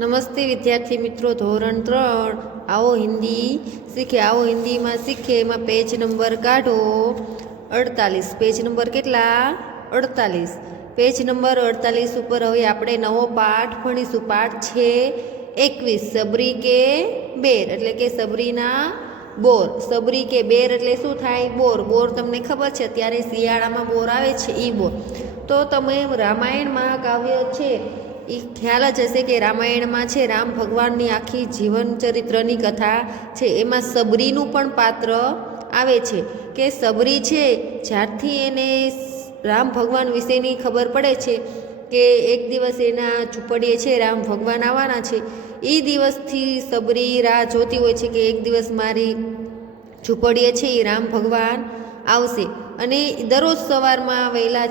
નમસ્તે વિદ્યાર્થી મિત્રો, ધોરણ 3 આવો હિન્દી શીખે. આવો હિન્દીમાં શીખે એમાં પેજ નંબર કાઢો 48. પેજ નંબર કેટલા? 48. પેજ નંબર 48 ઉપર હવે આપણે નવો પાઠ ભણીશું. પાઠ છે 21, સબરી કે બેર, એટલે કે સબરીના બોર. સબરી કે બેર એટલે શું થાય? બોર. બોર તમને ખબર છે, અત્યારે શિયાળામાં બોર આવે છે એ બોર. તો તમે રામાયણ મહાકાવ્ય છે એ ખ્યાલ જ હશે કે રામાયણમાં છે રામ ભગવાનની આખી જીવન ચરિત્રની કથા છે. એમાં સબરીનું પણ પાત્ર આવે છે કે સબરી છે, જ્યારથી એને રામ ભગવાન વિશેની ખબર પડે છે કે એક દિવસ એના ઝૂંપડીએ છે રામ ભગવાન આવવાના છે, એ દિવસથી સબરી રાહ જોતી હોય છે કે એક દિવસ મારી ઝૂંપડીએ છે એ રામ ભગવાન આવશે. અને દરરોજ સવારમાં વહેલા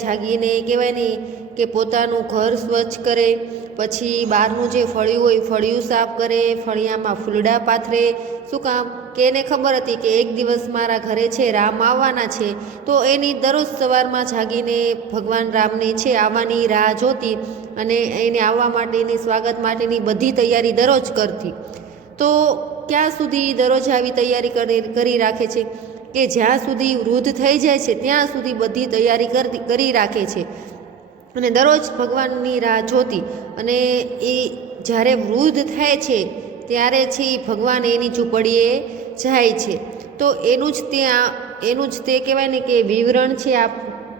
જાગીને કહેવાય ને કે પોતાનું ઘર સ્વચ્છ કરે, પછી બહારનું જે ફળિયું હોય ફળિયું સાફ કરે, ફળિયામાં ફૂલડા પાથરે. શું કામ? કે એને ખબર હતી કે એક દિવસ મારા ઘરે છે રામ આવવાના છે, તો એની દરરોજ સવારમાં જાગીને ભગવાન રામની છે આવવાની રાહ જોતી અને એને આવવા માટેની સ્વાગત માટેની બધી તૈયારી દરરોજ કરતી. તો ક્યાં સુધી દરરોજ આવી તૈયારી કરી રાખે છે કે જ્યાં સુધી વૃદ્ધ થઈ જાય છે ત્યાં સુધી બધી તૈયારી કરી રાખે છે અને દરરોજ ભગવાનની રાહ જોતી. અને એ જ્યારે વૃદ્ધ થાય છે ત્યારે છે એ ભગવાન એની ઝૂંપડીએ જાય છે. તો એનું જ તે કહેવાય ને કે વિવરણ છે,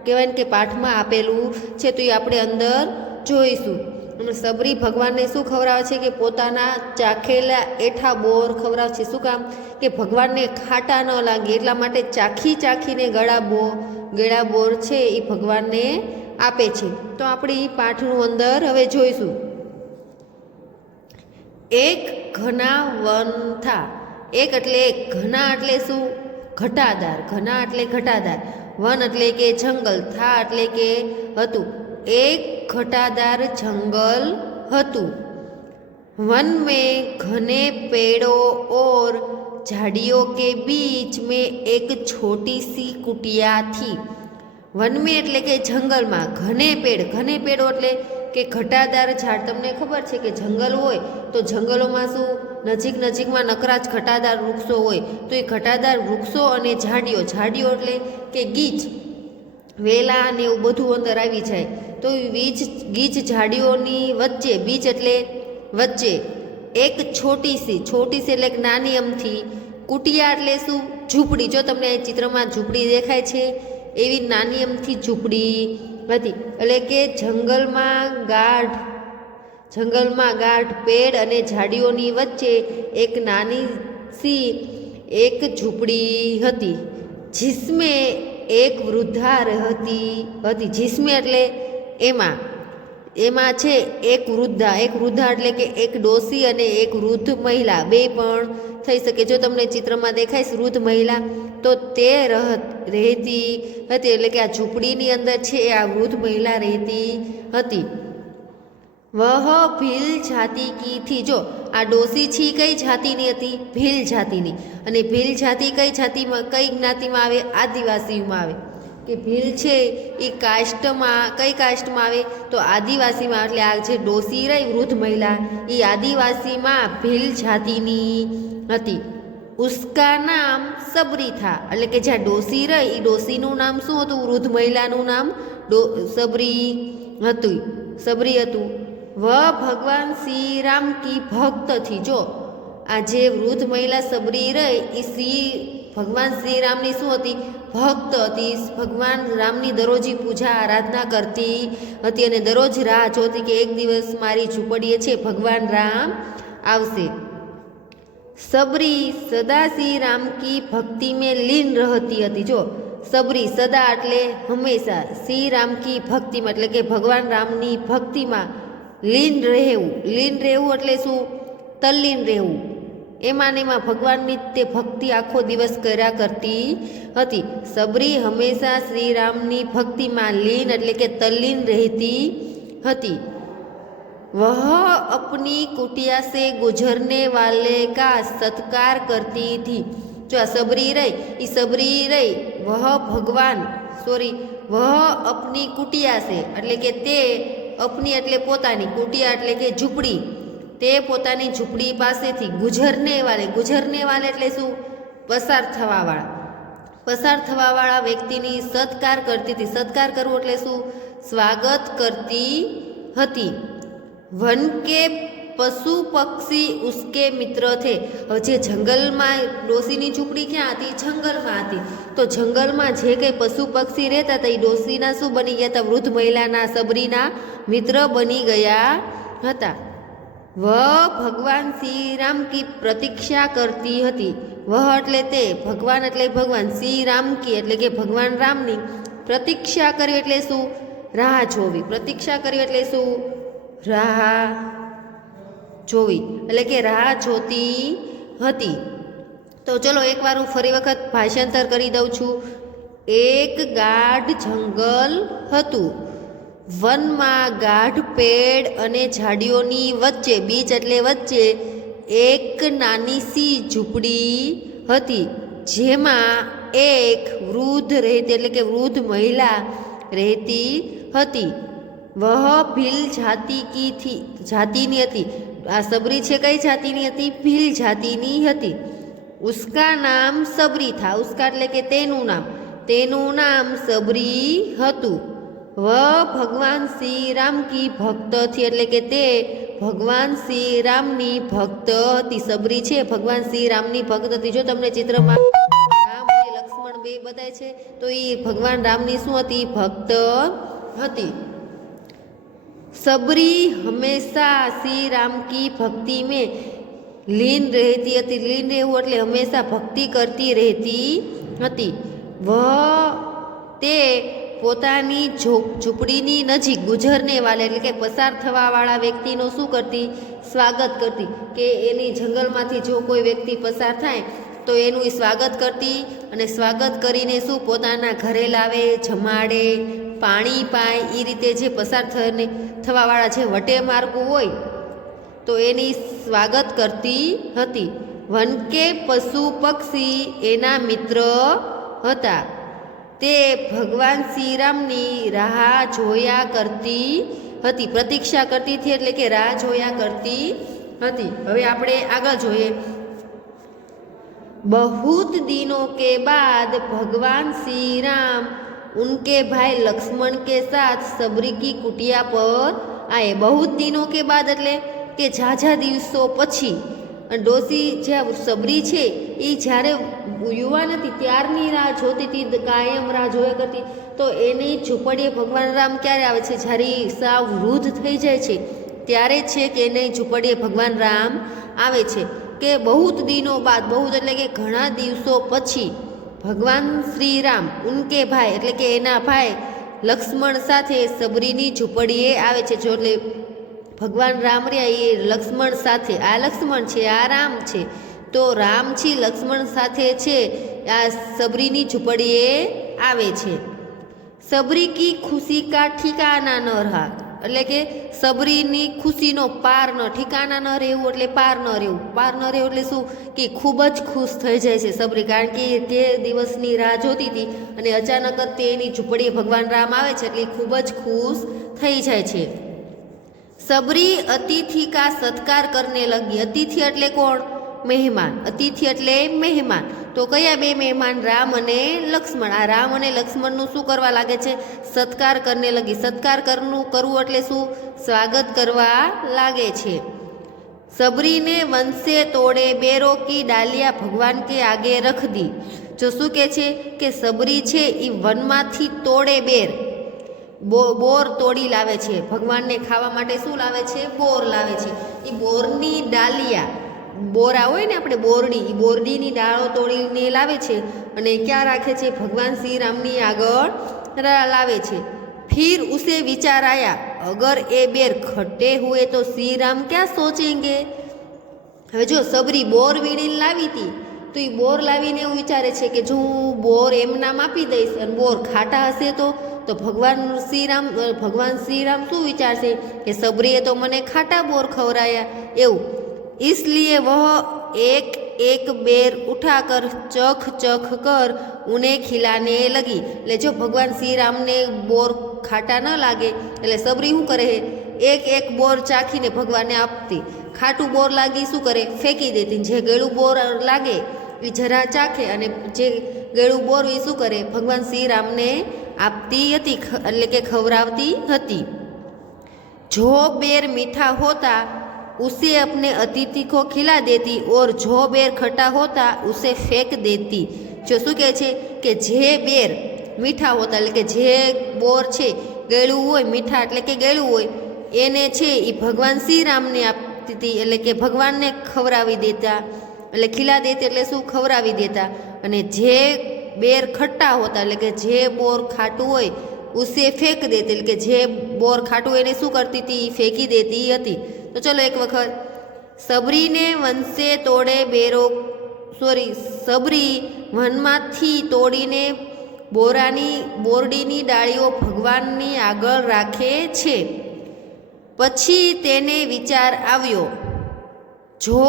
કહેવાય ને કે પાઠમાં આપેલું છે, તો એ આપણે અંદર જોઈશું. અને સબરી ભગવાનને શું ખવડાવે છે કે પોતાના ચાખેલા એઠા બોર ખવડાવે છે. શું કામ? કે ભગવાનને ખાટા ન લાગે એટલા માટે ચાખીને ગળા બોર છે એ ભગવાનને આપે છે. તો આપણે એ પાઠનું અંદર હવે જોઈશું. એક ઘના વન થા. એક એટલે ઘના એટલે શું? ઘટાદાર. ઘના એટલે ઘટાદાર, વન એટલે કે જંગલ, થા એટલે કે હતું. એક घटादार जंगल हतु. वन में घने पेड़ों और झाड़ियों के बीच में एक छोटी सी कुटिया थी. वन में એટલે કે જંગલમાં, ઘને પેડો એટલે કે ઘટાદાર ઝાડ. તમને ખબર છે કે જંગલ હોય તો જંગલોમાં શું નજીકમાં નકરા જ ઘટાદાર વૃક્ષો હોય, તો એ ઘટાદાર વૃક્ષો અને ઝાડીઓ એટલે કે ગીચ, વેલા ને એવું બધું અંદર આવી જાય. તો ગીચ ઝાડીઓની વચ્ચે, બીચ એટલે વચ્ચે, એક છોટી સી એટલે કે નાની અમથી, કુટિયા એટલે શું? ઝૂંપડી. જો તમને ચિત્રમાં ઝૂંપડી દેખાય છે એવી નાની અમથી ઝૂંપડી હતી. એટલે કે જંગલમાં ગાઢ પેડ અને ઝાડીઓની વચ્ચે એક નાની સી એક ઝૂંપડી હતી. જિસમે એક વૃદ્ધા રહેતી હતી. જિસમે એટલે એમાં છે એક વૃદ્ધા એટલે કે એક ડોસી અને એક વૃદ્ધ મહિલા, બે પણ થઈ શકે. જો તમને ચિત્રમાં દેખાય વૃદ્ધ મહિલા, તો તે રહેતી હતી. એટલે કે આ ઝૂંપડીની અંદર છે આ વૃદ્ધ મહિલા રહેતી હતી. વહ ભીલ જાતિ કી થી. જો આ ડોસી છી કઈ જાતિની હતી? ભીલ જાતિની. અને ભીલ જાતિ કઈ જ્ઞાતિમાં આવે? આદિવાસીમાં આવે. કે ભીલ છે એ કઈ કાસ્ટમાં આવે? તો આદિવાસીમાં. એટલે આ જે ડોસી રહી વૃદ્ધ મહિલા એ આદિવાસીમાં ભીલ જાતિની હતી. ઉસકા નામ સબરી થા. એટલે કે જ્યાં ડોસી રહી એ ડોસીનું નામ શું હતું? વૃદ્ધ મહિલાનું નામ સબરી હતું. વહ ભગવાન શ્રી રામ કી ભક્ત થી. જો આ જે વૃદ્ધ મહિલા સબરી રહી એ ભગવાન શ્રી રામની શું હતી? ભક્ત હતી. ભગવાન રામની દરરોજ પૂજા આરાધના કરતી હતી અને દરરોજ રાહ જોતી કે એક દિવસ મારી ઝૂંપડીએ છે ભગવાન રામ આવશે. સબરી સદા શ્રી રામ કી ભક્તિ મેં લીન રહેતી હતી. જો સબરી સદા એટલે હંમેશા, શ્રી રામ કી ભક્તિમાં એટલે કે ભગવાન રામની ભક્તિમાં લીન રહેવું એટલે શું? તલ્લીન રહેવું. એમાં ભગવાનની તે ભક્તિ આખો દિવસ કર્યા કરતી હતી. સબરી હંમેશા શ્રી રામની ભક્તિમાં લીન એટલે કે તલ્લીન રહેતી હતી. વહ અપની કુટિયા સે ગુજરને વાલે કા સત્કાર કરતી थी. જો આ સબરી રહી વહ અપની કુટિયા સે એટલે કે તે अपनी एटले पोतानी, कुटिया एटले के झूंपड़ी, ते पोतानी झूंपड़ी पासेथी गुजरने वाले एटले शुं? पसार थवावाळा, पसार थवावाळा व्यक्तिनी सत्कार करती थी। सत्कार करवो एटले शुं? स्वागत करती हती। वन के पशु पक्षी उसके मित्र थे। हवे जे जंगलमां डोशीनी झूंपड़ी क्यां हती? जंगलमां हती। तो जंगलमां जे कंई पशु पक्षी रहेता हता ए डोशीना शुं बनी गया हता? वृद्ध महिलाना, सबरीना मित्र बनी गया हता। वह भगवान श्री राम की प्रतीक्षा करती हती। वह एटले ते, भगवान एटले भगवान, श्री राम की एटले के भगवान रामनी, प्रतीक्षा करवी एटले शुं? राह जोवी। प्रतीक्षा करवी एटले शुं? राह जोवी, एटले के राह जोती हती। तो चलो एक बार हूँ फरी वखत भाषांतर करी दઉં છું। एक गाढ जंगल हतुं। वनमां गाढ पेड़ अने झाड़ीओनी वच्चे, बीच एटले वच्चे, एक नानीसी झूंपड़ी हती, जेमां एक वृद्ध रहती, एटले के वृद्ध महिला रहती हती। वह भील जाति की थी, जातिनी हती। आ सबरी छे कई जातिनी हती? भील जातिनी हती। उसका नाम सबरी था। उसका एटले के तेनुं नाम सबरी हतुं। वह भगवान श्री राम की भक्त थी, एटले के ते भगवान श्री रामनी भक्त हती। सबरी छे भगवान श्री रामनी भक्त हती। जो तमने चित्रमा राम अने लक्ष्मण बे बताय छे तो ई भगवान रामनी शुं हती? भक्त हती। सबरी हमेशा श्री राम की भक्ति में लीन रहती हती। लीन रहेवुं एटले हमेशा भक्ति करती रहती हती। वह ते पोतानी झूंपड़ीनी नजीक गुजरने वाले एटले के पसार थवावाळा व्यक्तिनो शुं करती? स्वागत करती। के एनी जंगलमांथी जो कोई व्यक्ति पसार थाय तो एनुं स्वागत करती अने स्वागत करीने शुं? पोताना घरे लावे, जमाड़े, पाणी पाय। ए रीते जे पसार थवावाळा जे वटे मार्गो होय तो एनी स्वागत करती हती। वन के पशु पक्षी एना मित्र हता। ते भगवान श्री रामनी राह जोया करती हती। प्रतीक्षा करती थी एटले के राह जोया करती हती। हवे आपणे आगळ जोईए। बहुत दिनों के बाद भगवान श्री राम उनके भाई लक्ष्मण के साथ सबरी की कुटिया पर आए। बहुत दिनों के बाद एटले के झाझा दिवसों पछी। डोसी जे सबरी छे ए ज्यारे युवान हती त्यारनी राह जोती थी, कायम राह जोया करती। तो एनी झूंपड़ीए भगवान राम क्यारे आवे छे? ज्यारे साव वृद्ध थई जाय छे त्यारे छे के एनी झूंपड़ीए भगवान राम आवे छे। के बहुत दिनों बाद, बहुत एटले के घणा दिवसों पछी भगवान श्री राम उनके भाई एटले के एना भाई लक्ष्मण साथे सबरीनी झूंपड़ीए आवे छे। जो एटले भगवान राम रह्या ए लक्ष्मण साथे, आ लक्ष्मण छे, आ राम छे, तो राम छी लक्ष्मण साथे छे आ सबरीनी झूंपड़ीए आवे छे। सबरी की खुशी का ठिकाना न रहा, एटले के सबरीनी खुशीनो पार न, ठिकाना न रहेवुं एटले पार न रहेवुं। पार न रहेवुं एटले शुं? के खूब ज खुश थई जाय छे सबरी, कारण के ते दिवसनी राह जोती थी अने अचानक ज तेनी झूंपड़ीए भगवान राम आवे छे एटले खूब ज खुश थई जाय छे। सबरी अतिथि का सत्कार करने लगी। अतिथि एटले कोण? मेहमान। अतिथि एटले मेहमान। तो कया बे मेहमान? राम अने लक्ष्मण। आ राम अने लक्ष्मणनुं शुं करवा लागे छे? सत्कार करने लगी। सत्कार करवुं एटले शुं? स्वागत करवा लागे छे। सबरी ने वन से तोड़े बेरों की डालियां भगवान के आगे रख दी। जो शुं कहे छे के सबरी छे ई वनमांथी तोड़े बेर, बोर तोड़ी लावे छे। भगवान ने खावा माटे शुं लावे छे? बोर लावे छे। ई बोरनी डालिया, बोरा होय ने आपणे बोरडी, ई बोरडीनी डाळो तोड़ीने लावे छे अने क्यां राखे छे? भगवान श्री रामनी आगळ लावे छे। फिर उसे विचार आया, अगर ये बेर खट्टे हुए तो श्री राम क्या सोचेंगे? हवे जो सबरी बोर वीणीने लावी थी तो ये बोर लावीने एवुं विचारे छे के जो हूँ बोर एमनाम आपी दईश अने बोर खाटा हशे तो भगवान श्री राम शुं विचारशे के सबरीए तो मने खाटा बोर खवराया एवुं। इसलिए वह एक एक बेर उठाकर चख चख कर उन्हें खिलाने लगी। ले जो भगवान श्री राम ने बोर ખાટા ન લાગે એટલે સબરી શું કરે એક એક બોર ચાખીને ભગવાનને આપતી. ખાટું બોર લાગી શું કરે ફેંકી દેતી. જે ગળું બોર લાગે એ જરા ચાખે અને જે ગળું બોર એ શું કરે ભગવાન શ્રી રામને આપતી હતી, એટલે કે ખવડાવતી હતી. જો બેર મીઠા હોતા उसे अपने अतिथि को खिला देती और जो बेर खट्टा होता उसे फेंक देती. जो શું કહે છે કે જે બેર મીઠા હોતા એટલે કે જે બોર છે ગળું હોય, મીઠા એટલે કે ગળું હોય, એને છે એ ભગવાન શ્રી રામને આપતી હતી, એટલે કે ભગવાનને ખવડાવી દેતા. એટલે ખીલા દેતી એટલે શું ખવડાવી દેતા. અને જે બેર ખટ્ટા હોતા એટલે કે જે બોર ખાટું હોય ઉસે ફેંક દેતી, એટલે કે જે બોર ખાટું એને શું કરતી હતી ફેંકી દેતી હતી. તો ચલો એક વખત સબરીને વનસે તોડે બેરો સબરી વનમાંથી તોડીને બોરડીની ડાળીઓ ભગવાનની આગળ રાખે છે. પછી તેને વિચાર આવ્યો, જો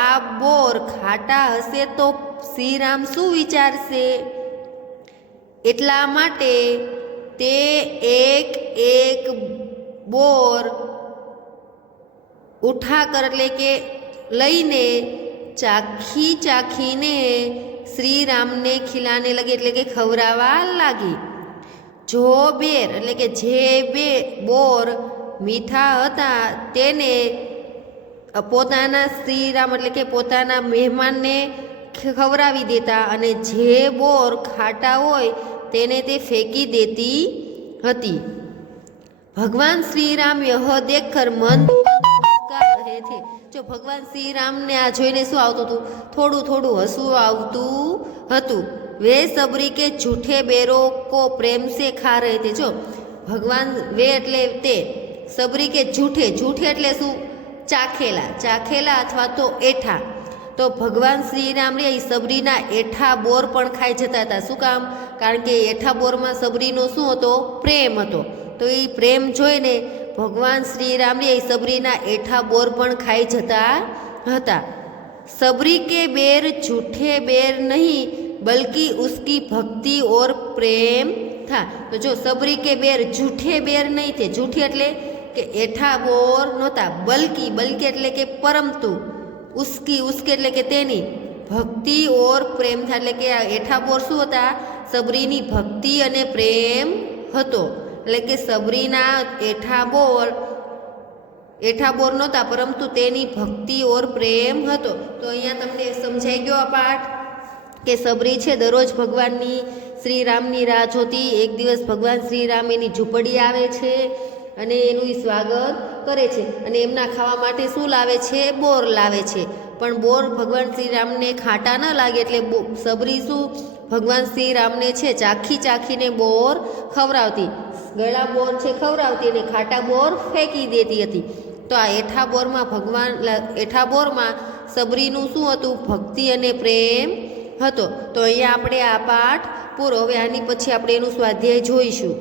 આ બોર ખાટા હશે તો શ્રીરામ શું વિચારશે? એટલા માટે તે એક એક બોર ઉઠાકર એટલે કે લઈને ચાખીને શ્રીરામને ખીલાને લગી, એટલે કે ખવડાવવા લાગી. જો બેર એટલે કે જે બે બોર મીઠા હતા તેને પોતાના શ્રીરામ એટલે કે પોતાના મહેમાનને ખવડાવી દેતા અને જે બોર ખાટા હોય તેને તે ફેંકી દેતી હતી. ભગવાન શ્રી રામ યહ દેખકર મન રહે છે. જો ભગવાન શ્રી રામને આ જોઈને શું આવતું હતું? થોડું થોડું હસવું આવતું હતું. વે સબરી કે જૂઠે બેરો કો પ્રેમ સે ખા રહે થે. જો ભગવાન વે એટલે તે, સબરી કે જૂઠે એટલે શું? ચાખેલા અથવા તો એઠા. તો ભગવાન શ્રી રામ રે સબરીના એઠા બોર પણ ખાઈ જતા હતા. શું કામ? કારણ કે એઠા બોરમાં સબરીનો શું હતો? પ્રેમ હતો. તો એ પ્રેમ જોઈને ભગવાન શ્રી રામ રે સબરીના એઠા બોર પણ ખાઈ જતા હતા. સબરી કે બેર જૂઠે બેર નહીં બલ્કि उसकी भक्ति और प्रेम था. તો જો સબરી કે બેર જૂઠે બેર નહીં થે. જૂઠી એટલે કે એઠા બોર નહોતા, બલ્કि એટલે કે પરંતુ, ઉસકી એટલે કે તેની, ભક્તિ ઓર પ્રેમ થા એટલે કે એઠા બોર શું હતા? સબરીની ભક્તિ અને પ્રેમ હતો. એટલે કે સબરીના એઠા બોર નહોતા પરંતુ તેની ભક્તિ ઓર પ્રેમ હતો. તો અહીંયા તમને સમજાઈ ગયો આ પાઠ કે સબરી છે દરરોજ ભગવાનની શ્રી રામની રાહ જોતી. એક દિવસ ભગવાન શ્રી રામ એની ઝૂંપડી આવે છે અને એનું સ્વાગત કરે છે અને એમના ખાવા માટે શું લાવે છે? બોર લાવે છે. પણ બોર ભગવાન શ્રી રામને ખાટા ન લાગે એટલે સબરી શું ભગવાન શ્રી રામને છે ચાખીને બોર ખવડાવતી. ગળા બોર છે ખવડાવતી અને ખાટા બોર ફેંકી દેતી હતી. તો આ એઠા બોરમાં સબરીનું શું હતું? ભક્તિ અને પ્રેમ હતો. તો અહીંયા આપણે આ પાઠ પૂરો. હવે આની પછી આપણે એનું સ્વાધ્યાય જોઈશું.